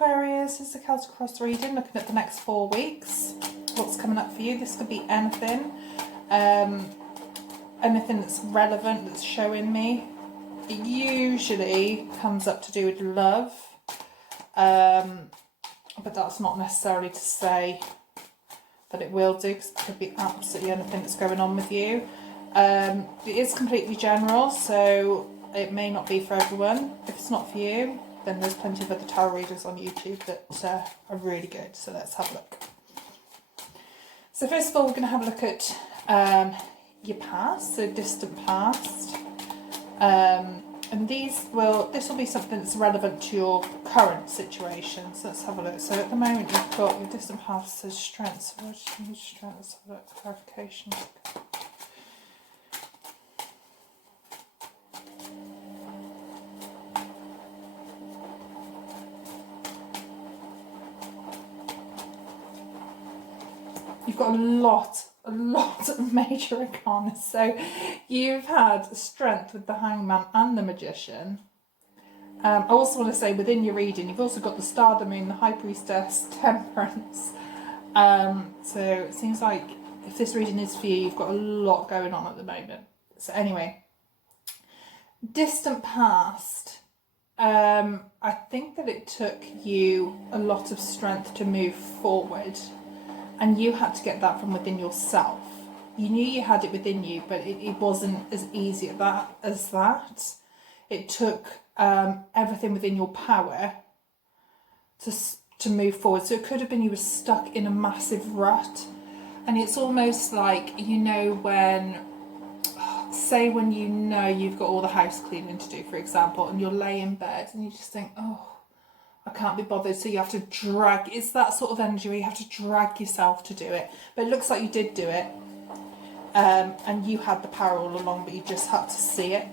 Aquarius, this is a Celtic Cross reading, looking at the next 4 weeks. What's coming up for you? This could be anything. Anything that's relevant, that's showing me. It usually comes up to do with love. But that's not necessarily to say that it will do, because it could be absolutely anything that's going on with you. It is completely general, so it may not be for everyone. If it's not for you, then there's plenty of other tarot readers on YouTube that are really good. So let's have a look. So first of all, we're going to have a look at your past, so distant past. And this will be something that's relevant to your current situation. So let's have a look. So at the moment, you've got your distant past says strength. So where's strength? Let's have a look. Clarification. You've got a lot of major arcana. So you've had strength with the Hangman and the Magician. I also want to say within your reading, you've also got the Star, the Moon, the High Priestess, Temperance. So it seems like if this reading is for you, you've got a lot going on at the moment. So anyway, distant past. I think that it took you a lot of strength to move forward. And you had to get that from within yourself. You knew you had it within you, but it wasn't as easy as that. It took everything within your power to move forward. So it could have been you were stuck in a massive rut. And it's almost like, you know, when you know you've got all the house cleaning to do, for example, and you're laying in bed and you just think, oh, I can't be bothered, so you have to drag. It's that sort of energy where you have to drag yourself to do it. But it looks like you did do it, and you had the power all along, but you just had to see it.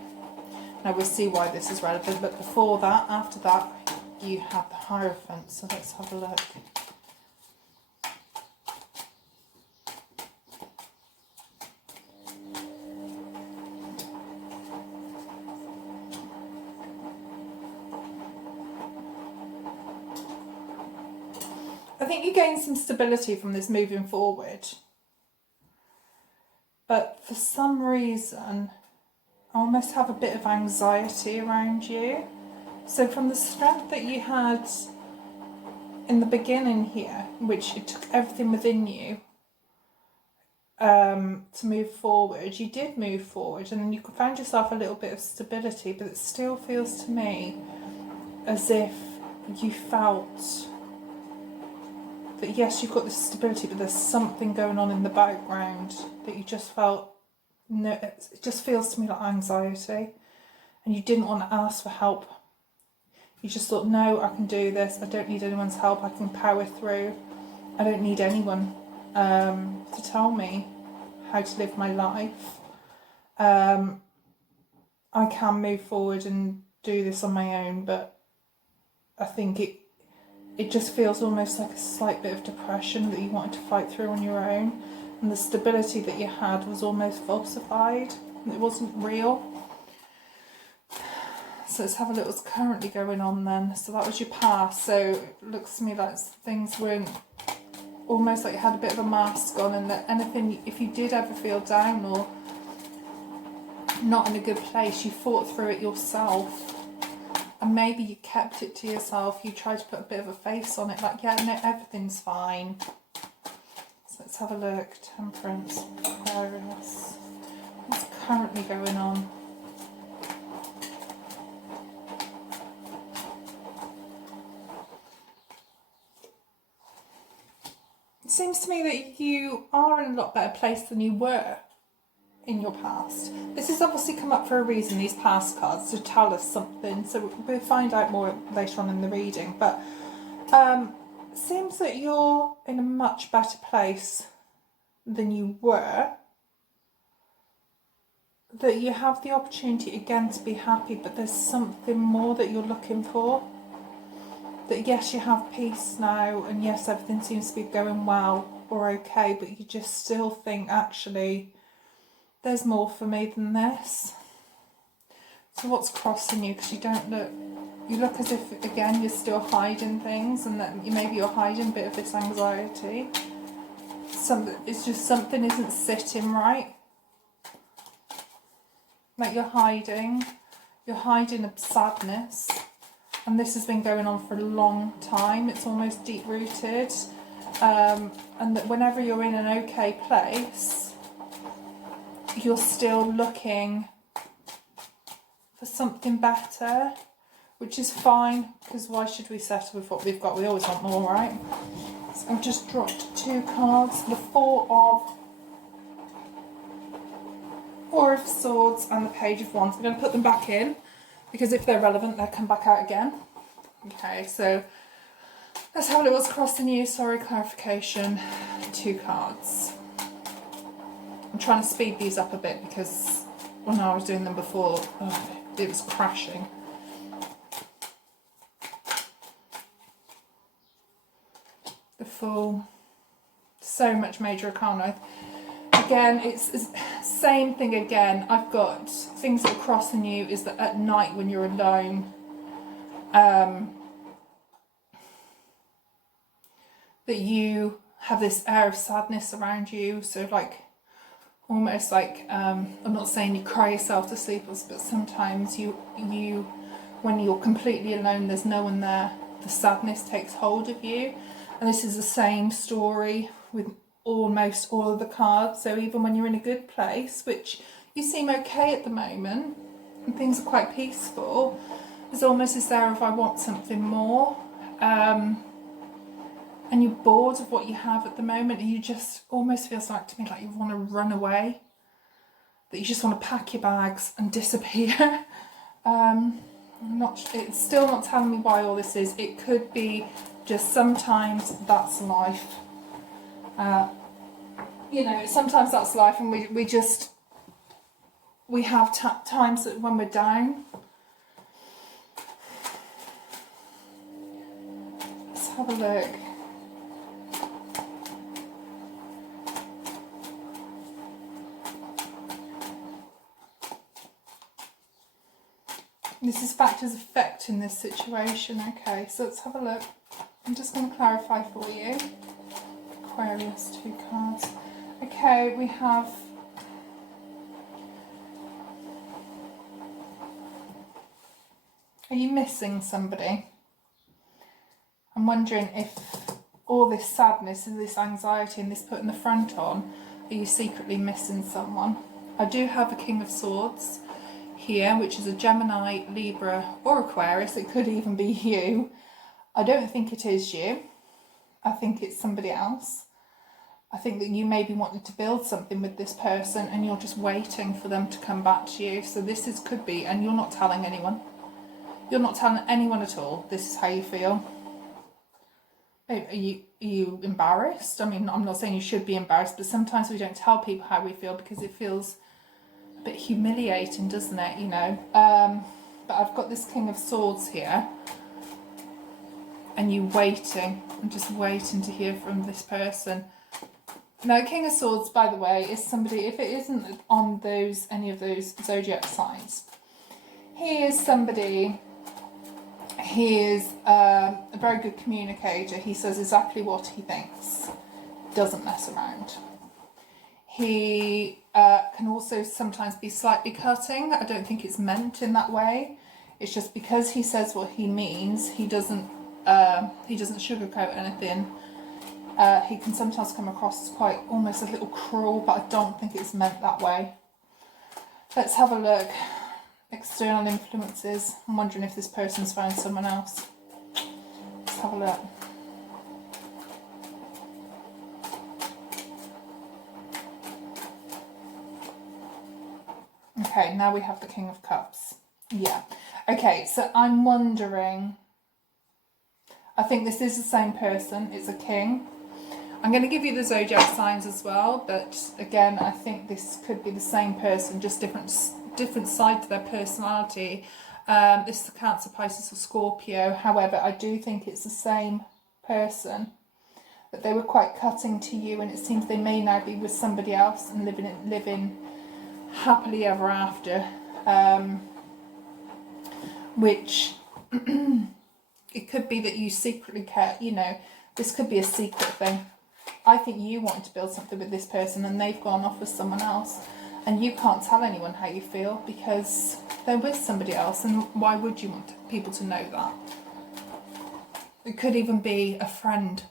Now we'll see why this is relevant. But before that, after that, you had the Hierophant. So let's have a look. I think you gain some stability from this moving forward. But for some reason, I almost have a bit of anxiety around you. So from the strength that you had in the beginning here, which it took everything within you to move forward, you did move forward, and then you found yourself a little bit of stability, but it still feels to me as if you felt that yes, you've got this stability, but there's something going on in the background that you just felt, no, it just feels to me like anxiety, and you didn't want to ask for help. You just thought, no, I can do this, I don't need anyone's help, I can power through, I don't need anyone to tell me how to live my life. I can move forward and do this on my own, but I think it just feels almost like a slight bit of depression that you wanted to fight through on your own, and the stability that you had was almost falsified. It wasn't real. So let's have a look what's currently going on then. So that was your past. So it looks to me like things weren't, almost like you had a bit of a mask on, and that anything, if you did ever feel down or not in a good place, you fought through it yourself. And maybe you kept it to yourself. You tried to put a bit of a face on it, like, yeah, no, everything's fine. So let's have a look. Temperance, Aquarius. What's currently going on? It seems to me that you are in a lot better place than you were in your past. This has obviously come up for a reason, these past cards, to tell us something, so we'll find out more later on in the reading, but it seems that you're in a much better place than you were, that you have the opportunity again to be happy, but there's something more that you're looking for. That yes, you have peace now, and yes, everything seems to be going well or okay, but you just still think, actually, there's more for me than this. So what's crossing you? Because you don't look You look as if, again, you're still hiding things, and that maybe you're hiding a bit of this anxiety. It's just something isn't sitting right. Like you're hiding a sadness, and this has been going on for a long time. It's almost deep rooted, and that whenever you're in an okay place, you're still looking for something better, which is fine, because why should we settle with what we've got? We always want more, right? So I've just dropped 2 cards, the Four of Swords and the Page of Wands. I'm going to put them back in, because if they're relevant, they'll come back out again. Okay, so let's have a look what's crossing you. Sorry, clarification. 2 cards. I'm trying to speed these up a bit, because when I was doing them before, it was crashing. The Fool. So much major arcana. Again, it's same thing again. I've got things that are crossing you is that at night when you're alone, that you have this air of sadness around you. So like, almost like, I'm not saying you cry yourself to sleep, but sometimes you when you're completely alone, there's no one there, the sadness takes hold of you. And this is the same story with almost all of the cards. So even when you're in a good place, which you seem okay at the moment, and things are quite peaceful, there's almost this air of I want something more. And you're bored of what you have at the moment, and you just almost feels like to me like you want to run away, that you just want to pack your bags and disappear. It's still not telling me why all this is. It could be just sometimes that's life. You know, sometimes that's life, and we have times that when we're down. Let's have a look. This is factors affecting this situation. Okay, so let's have a look. I'm just going to clarify for you. Aquarius, 2 cards. Okay, we have are you missing somebody? I'm wondering if all this sadness and this anxiety and this putting the front on, are you secretly missing someone? I do have a King of Swords here, which is a Gemini, Libra or Aquarius. It could even be you. I don't think it is you. I think it's somebody else. I think that you may be wanting to build something with this person, and you're just waiting for them to come back to you. So this could be, and you're not telling anyone. You're not telling anyone at all. This is how you feel. Are you embarrassed? I mean, I'm not saying you should be embarrassed, but sometimes we don't tell people how we feel because it feels a bit humiliating, doesn't it? You know. But I've got this King of Swords here, and you waiting and just waiting to hear from this person. Now, King of Swords, by the way, is somebody, if it isn't on any of those zodiac signs, he is somebody. He is a very good communicator. He says exactly what he thinks, doesn't mess around. He can also sometimes be slightly cutting. I don't think it's meant in that way. It's just because he says what he means, he doesn't sugarcoat anything. He can sometimes come across as quite almost a little cruel, but I don't think it's meant that way. Let's have a look. External influences. I'm wondering if this person's found someone else. Let's have a look. Okay, now we have the King of Cups. Yeah. Okay, so I'm wondering, I think this is the same person. It's a king. I'm going to give you the zodiac signs as well, but again, I think this could be the same person, just different side to their personality. This is a Cancer, Pisces or Scorpio. However, I do think it's the same person, but they were quite cutting to you, and it seems they may now be with somebody else and living happily ever after, which It could be that you secretly care, you know, this could be a secret thing. I think you wanted to build something with this person and they've gone off with someone else, and you can't tell anyone how you feel because they're with somebody else, and why would you want people to know that? It could even be a friend.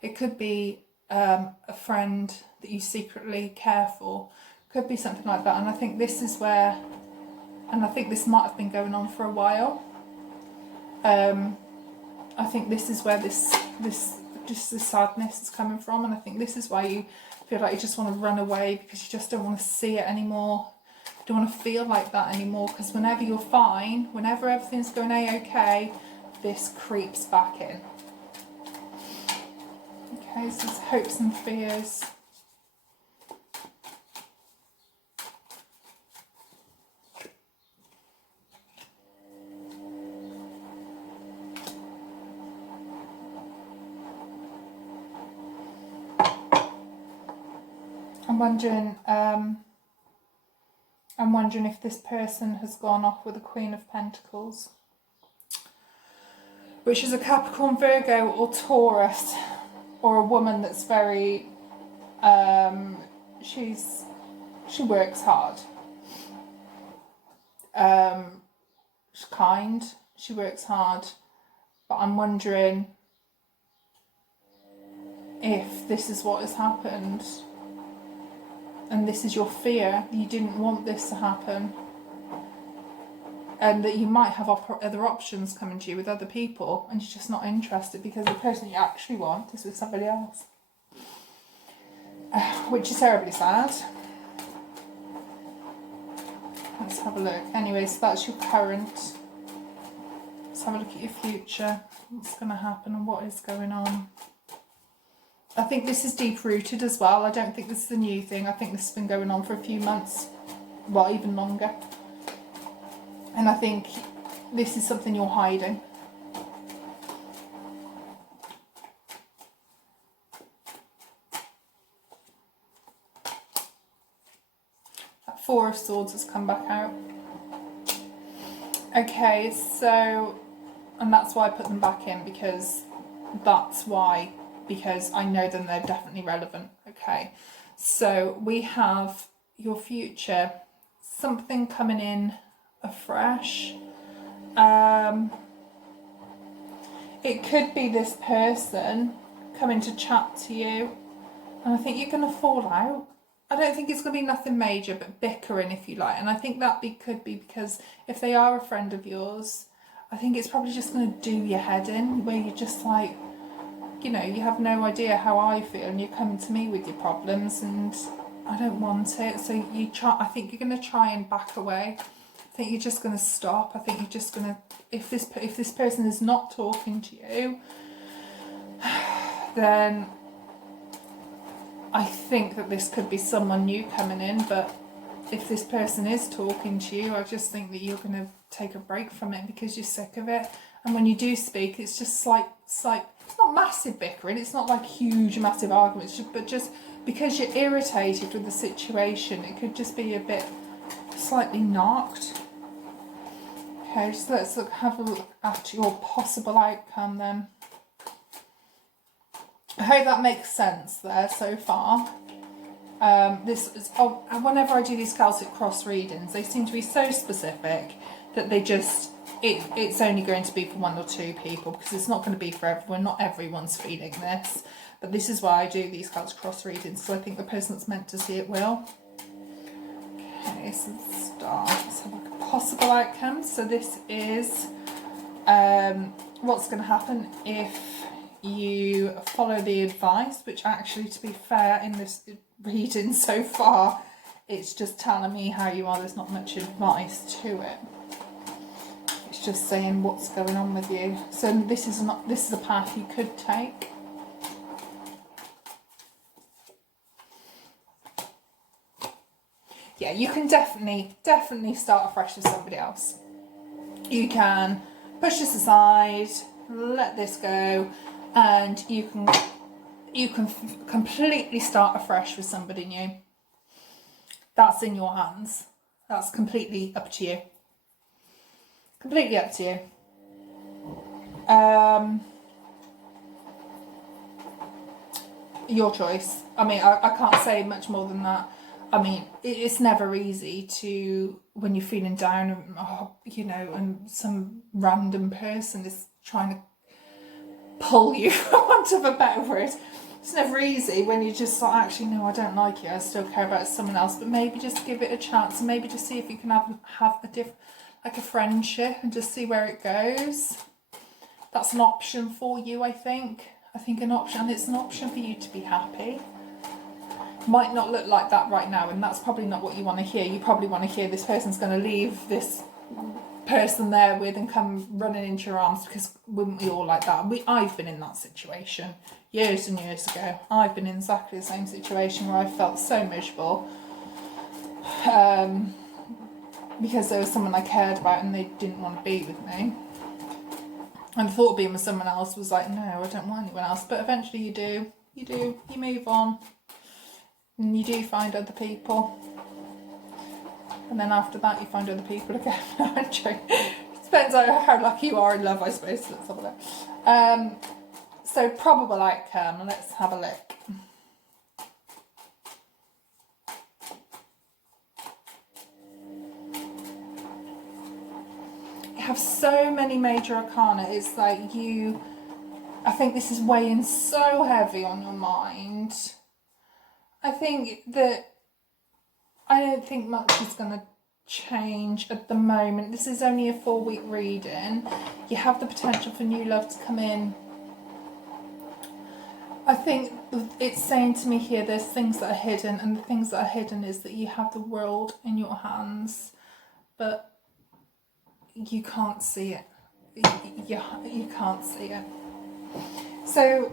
It could be a friend that you secretly care for. Could be something like that. And I think this is where, and I think this might have been going on for a while. I think this is where this sadness is coming from, and I think this is why you feel like you just want to run away, because you just don't want to see it anymore. You don't want to feel like that anymore, because whenever you're fine, whenever everything's going A-okay, this creeps back in. Okay, so there's hopes and fears. I'm wondering if this person has gone off with the Queen of Pentacles, which is a Capricorn, Virgo or Taurus, or a woman that's very, she works hard. She's kind, she works hard, but I'm wondering if this is what has happened. And this is your fear. You didn't want this to happen. And that you might have other options coming to you with other people, and you're just not interested because the person you actually want is with somebody else. Which is terribly sad. Let's have a look. Anyway, so that's your current. Let's have a look at your future. What's going to happen and what is going on. I think this is deep-rooted as well. I don't think this is a new thing. I think this has been going on for a few months. Well, even longer. And I think this is something you're hiding. That Four of Swords has come back out. Okay, so... And that's why I put them back in, because that's why... Because I know them, they're definitely relevant. Okay, so we have your future, something coming in afresh. It could be this person coming to chat to you, and I think you're going to fall out. I don't think it's going to be nothing major, but bickering if you like. And I think that could be because if they are a friend of yours, I think it's probably just going to do your head in, where you're just like, you know, you have no idea how I feel and you're coming to me with your problems and I don't want it. So I think you're going to try and back away. I think you're just going to stop. I think you're just going to, if this person is not talking to you, then I think that this could be someone new coming in. But if this person is talking to you, I just think that you're going to take a break from it because you're sick of it. And when you do speak, it's just slight, it's not massive bickering, it's not like huge, massive arguments, but just because you're irritated with the situation, it could just be a bit slightly knocked. Okay, so let's have a look at your possible outcome then. I hope that makes sense there so far. This is, whenever I do these Celtic cross readings, they seem to be so specific that they just, it's only going to be for one or two people, because it's not going to be for everyone. Not everyone's feeling this, but this is why I do these Celtic cross readings, so I think the person that's meant to see it will. Okay, so let's start. Let's have a possible outcome. So this is what's going to happen if you follow the advice, which actually, to be fair, in this reading so far, it's just telling me how you are. There's not much advice to it. It's just saying what's going on with you. So this is a path you could take. Yeah, you can definitely start afresh with somebody else. You can push this aside, let this go, and you can completely start afresh with somebody new. That's in your hands. That's completely up to you. Completely up to you. Your choice. I mean, I can't say much more than that. I mean, it's never easy to, when you're feeling down and, you know, and some random person is trying to pull you, for want of a better word. It's never easy when you just like, actually, no, I don't like you. I still care about someone else. But maybe just give it a chance and maybe just see if you can have a like a friendship and just see where it goes. That's an option for you, I think. I think an option, and it's an option for you to be happy. Might not look like that right now, and that's probably not what you want to hear. You probably want to hear this person's going to leave this person they're with and come running into your arms, because wouldn't we all like that? I've been in that situation years and years ago. I've been in exactly the same situation where I felt so miserable because there was someone I cared about and they didn't want to be with me. And the thought of being with someone else was like, no, I don't want anyone else. But eventually you move on and you do find other people. And then after that you find other people again. I'm joking. It depends on how lucky you are in love, I suppose. Let's have a look. So probable outcome, let's have a look. You have so many major arcana. It's like I think this is weighing so heavy on your mind. I don't think much is going to change at the moment. This is only a 4-week reading. You have the potential for new love to come in. I think it's saying to me here, there's things that are hidden, and the things that are hidden is that you have the world in your hands, but you can't see it. You can't see it. So,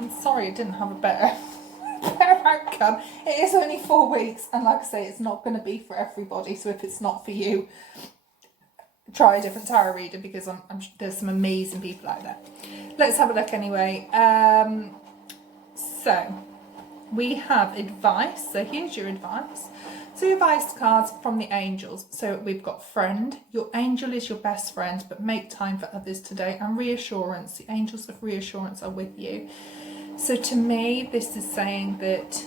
I'm sorry I didn't have a better outcome. It is only 4 weeks, and like I say, it's not going to be for everybody. So if it's not for you, try a different tarot reader, because there's some amazing people out there. Let's have a look anyway. So we have advice. So here's your advice. So your advice cards from the angels. So we've got friend. Your angel is your best friend, but make time for others today. And reassurance. The angels of reassurance are with you. So to me, this is saying that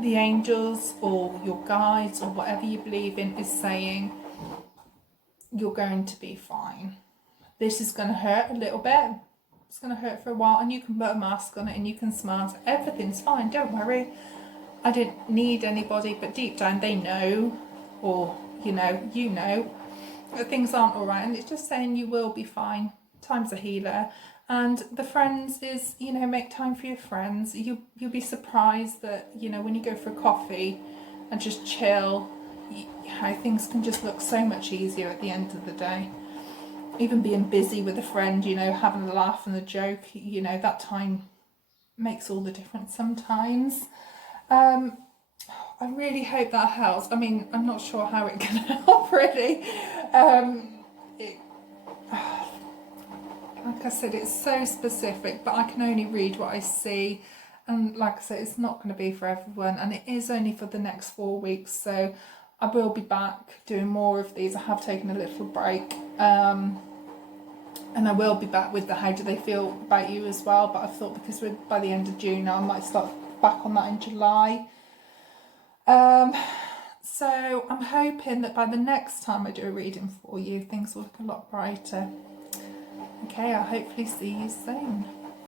the angels or your guides or whatever you believe in is saying you're going to be fine. This is going to hurt a little bit. It's going to hurt for a while, and you can put a mask on it and you can smile. Everything's fine, don't worry. I didn't need anybody, but deep down they know, or you know that things aren't all right, and it's just saying you will be fine. Time's a healer. And the friends is, make time for your friends. You'll be surprised that, when you go for a coffee and just chill, how things can just look so much easier at the end of the day. Even being busy with a friend, having a laugh and a joke, that time makes all the difference sometimes. I really hope that helps. I mean, I'm not sure how it can help really. Like I said, it's so specific, but I can only read what I see. And like I said, it's not going to be for everyone, and it is only for the next 4 weeks. So I will be back doing more of these. I have taken a little break. And I will be back with the how do they feel about you as well. But I thought because we're by the end of June now, I might start back on that in July. So I'm hoping that by the next time I do a reading for you, things will look a lot brighter. Okay, I'll hopefully see you soon.